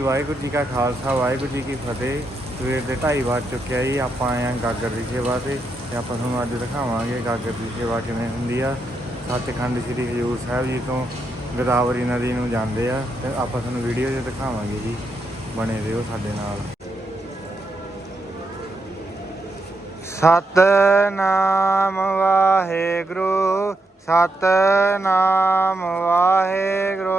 ਵਾਹਿਗੁਰੂ ਜੀ ਕਾ ਖਾਲਸਾ, ਵਾਹਿਗੁਰੂ ਜੀ ਕੀ ਫਤਿਹ। ਸਵੇਰ ਦੇ 2:30 ਵੱਜ ਚੁੱਕਿਆ ਜੀ, ਆਪਾਂ ਆਏ ਆ ਗਾਗਰ ਦੀ ਸੇਵਾ ਤੇ ਤੇ ਆਪਾਂ ਤੁਹਾਨੂੰ ਅੱਜ ਦਿਖਾਵਾਂਗੇ ਗਾਗਰ ਦੀ ਸੇਵਾ ਕਿਵੇਂ ਹੁੰਦੀ ਆ। ਸੱਚਖੰਡ ਸ੍ਰੀ ਹਜੂਰ ਸਾਹਿਬ ਜੀ ਤੋਂ ਗੋਦਾਵਰੀ ਨਦੀ ਨੂੰ ਜਾਂਦੇ ਆ ਤੇ ਆਪਾਂ ਤੁਹਾਨੂੰ ਵੀਡੀਓ 'ਚ ਦਿਖਾਵਾਂਗੇ ਜੀ, ਬਣੇ ਰਹੋ ਸਾਡੇ ਨਾਲ। ਸਤਨਾਮ ਵਾਹਿਗੁਰੂ ਸਤਨਾਮ ਵਾਹਿਗੁਰੂ।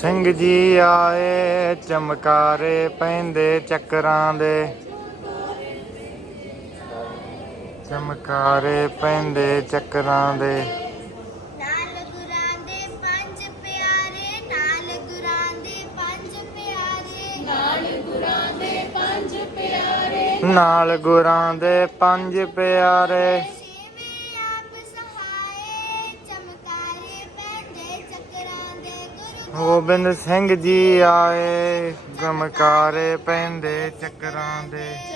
ਸਿੰਘ ਜੀ ਆਏ ਚਮਕਾਰੇ ਪੈਂਦੇ ਚੱਕਰਾਂ ਦੇ। ਚਮਕਾਰੇ ਪੈਂਦੇ ਚੱਕਰਾਂ ਦੇ। ਨਾਲ ਗੁਰਾਂ ਦੇ ਪੰਜ ਪਿਆਰੇ ਨਾਲ ਗੁਰਾਂ ਦੇ ਪੰਜ ਪਿਆਰੇ। ਨਾਲ ਗੁਰਾਂ ਦੇ ਪੰਜ ਪਿਆਰੇ। ਨਾਲ ਗੁਰਾਂ ਦੇ ਪੰਜ ਪਿਆਰੇ। ਗੋਬਿੰਦ ਸਿੰਘ ਜੀ ਆਏ ਗਮਕਾਰੇ ਪੈਂਦੇ ਚੱਕਰਾਂ ਦੇ।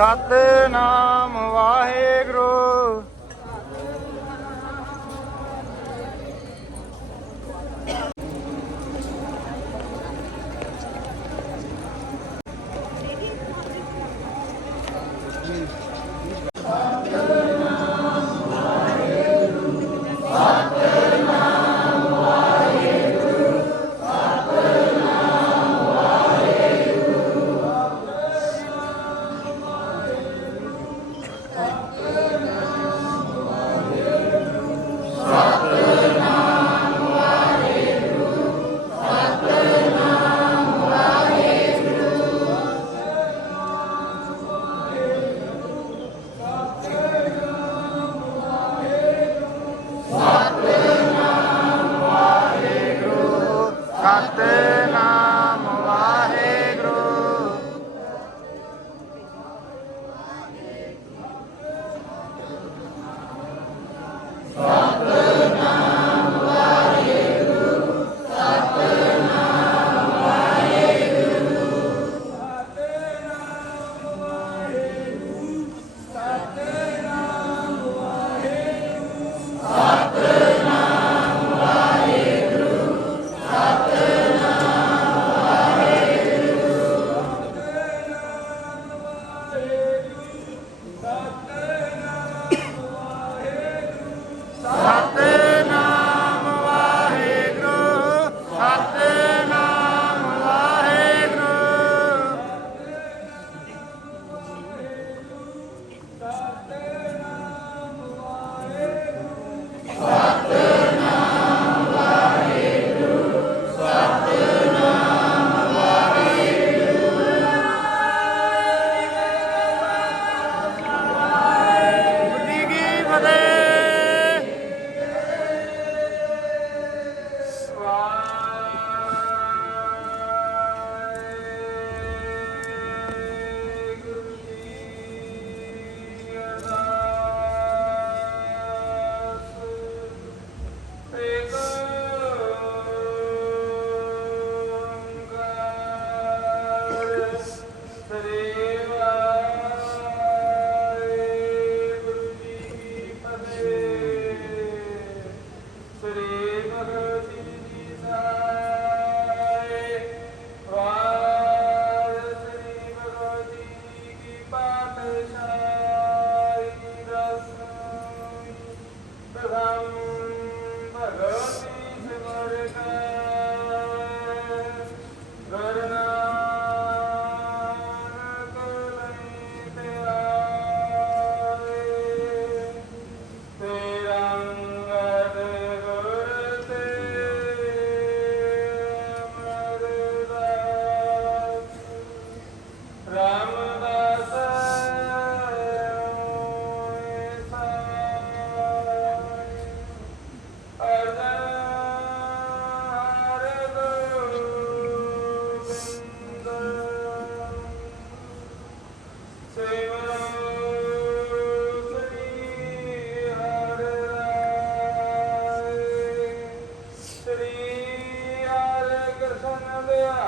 ਸਤਨਾਮ ਵਾਹਿਗੁਰੂ।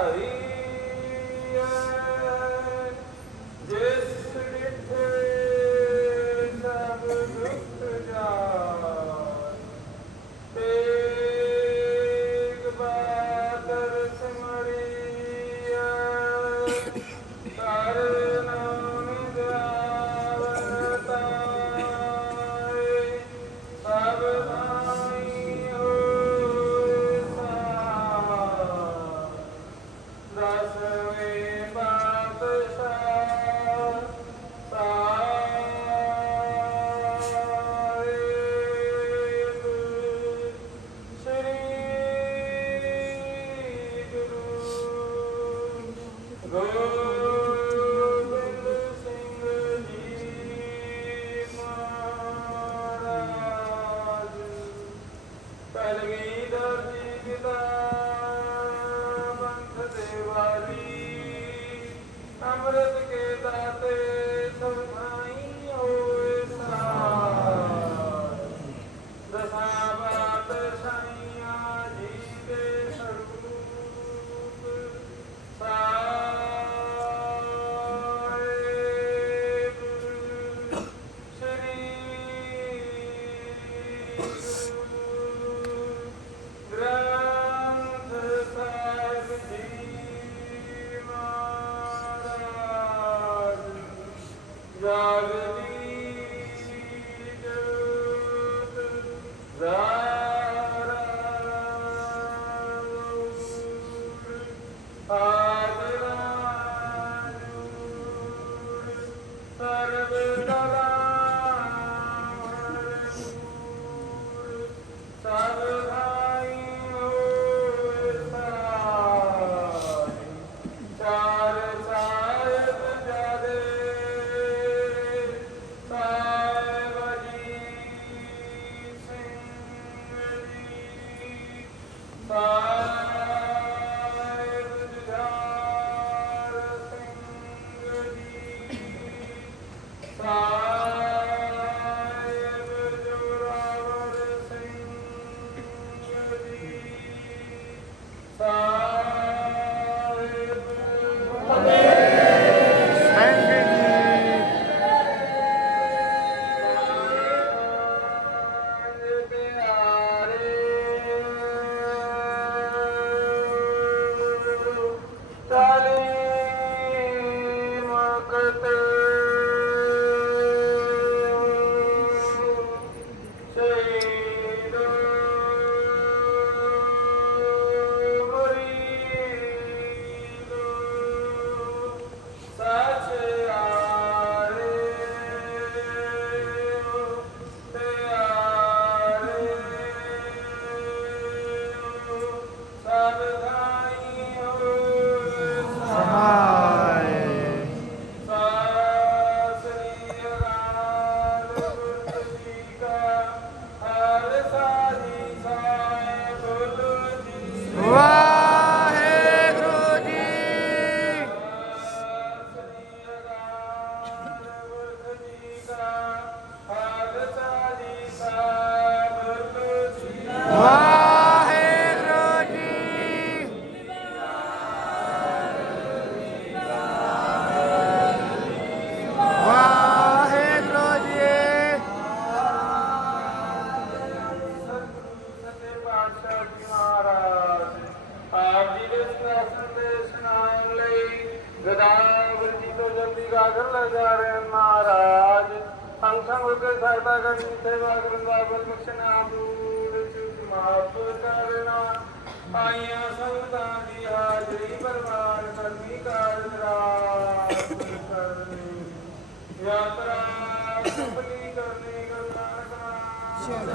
cada.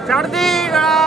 ਚੜ੍ਹਦੀ ਕਲਾ।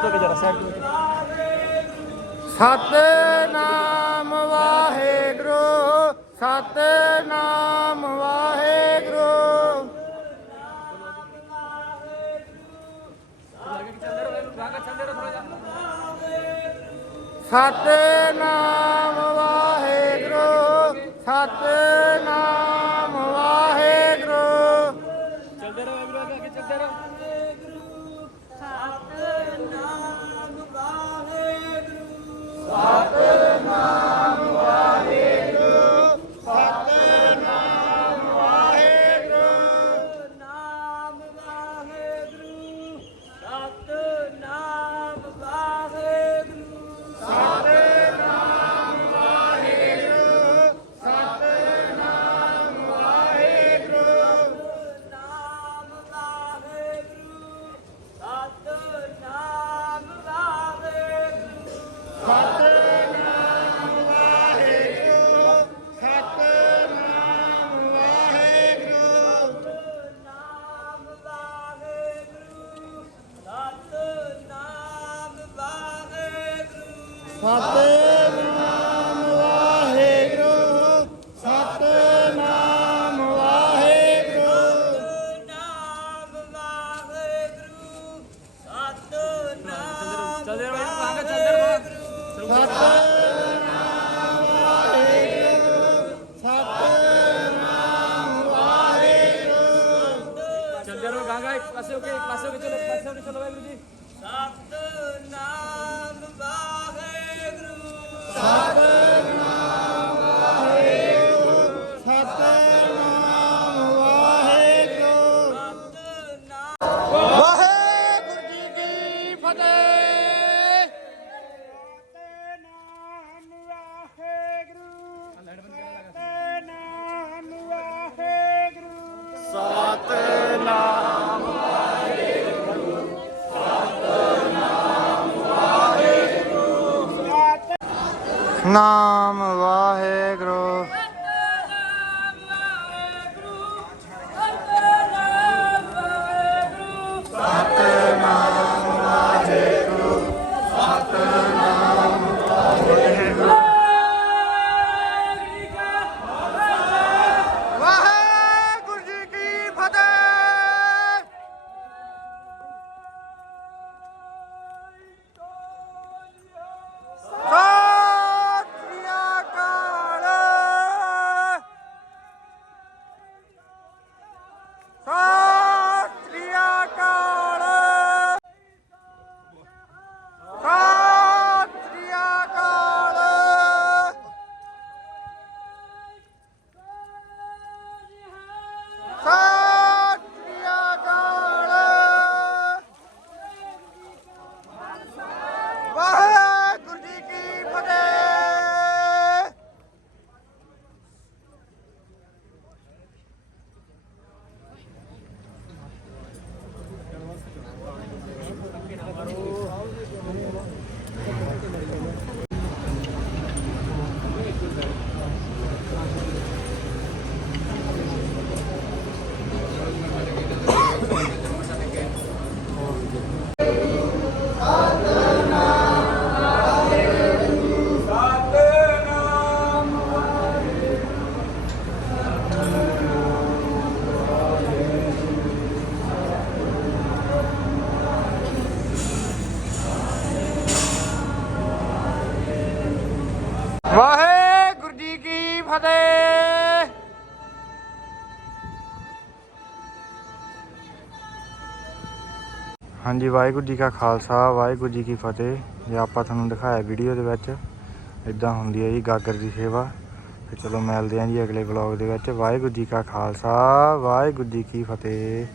साइड हो के जरा साइड हो ਸਤਨਾਮ ਵਾਹਿਗੁਰੂ ਸਤਨਾਮ ਵਾਹਿਗੁਰੂ। ਸਤਨਾਮ ਵਾਹਿਗੁਰੂ ਸਤਨਾਮ ਚਲਦੇ ਰਹੋ ਵਾਂਗ ਚਲਦੇ ਰਹੋ ਸਤਨਾਮ ਵਾਹਿਗੁਰੂ ਸਤਨਾਮ ਵਾਹਿਗੁਰੂ ਚਲਦੇ ਰਹੋ ਗਾਂਗਾ ਇੱਕ ਪਾਸੇ ਹੋ ਕੇ, ਇੱਕ ਪਾਸੇ ਹੋ ਕੇ, ਚਲੋ ਪਾਸੇ ਹੋ ਕੇ ਚਲੋ, ਵਾਹਿਗੁਰੂ ਜੀ। ਹਾਂਜੀ, ਵਾਹਿਗੁਰੂ ਜੀ ਕਾ ਖਾਲਸਾ, ਵਾਹਿਗੁਰੂ ਜੀ ਕੀ ਫਤਿਹ। ਜੇ ਆਪਾਂ ਤੁਹਾਨੂੰ ਦਿਖਾਇਆ ਵੀਡੀਓ ਦੇ ਵਿੱਚ ਇਦਾਂ ਹੁੰਦੀ ਹੈ ਜੀ, ਗਾਗਰ ਦੀ ਸੇਵਾ। ਤੇ ਚਲੋ ਮਿਲਦੇ ਹਾਂ ਜੀ ਅਗਲੇ ਵਲੌਗ ਦੇ ਵਿੱਚ। ਵਾਹਿਗੁਰੂ ਜੀ ਕਾ ਖਾਲਸਾ, ਵਾਹਿਗੁਰੂ ਜੀ ਕੀ ਫਤਿਹ।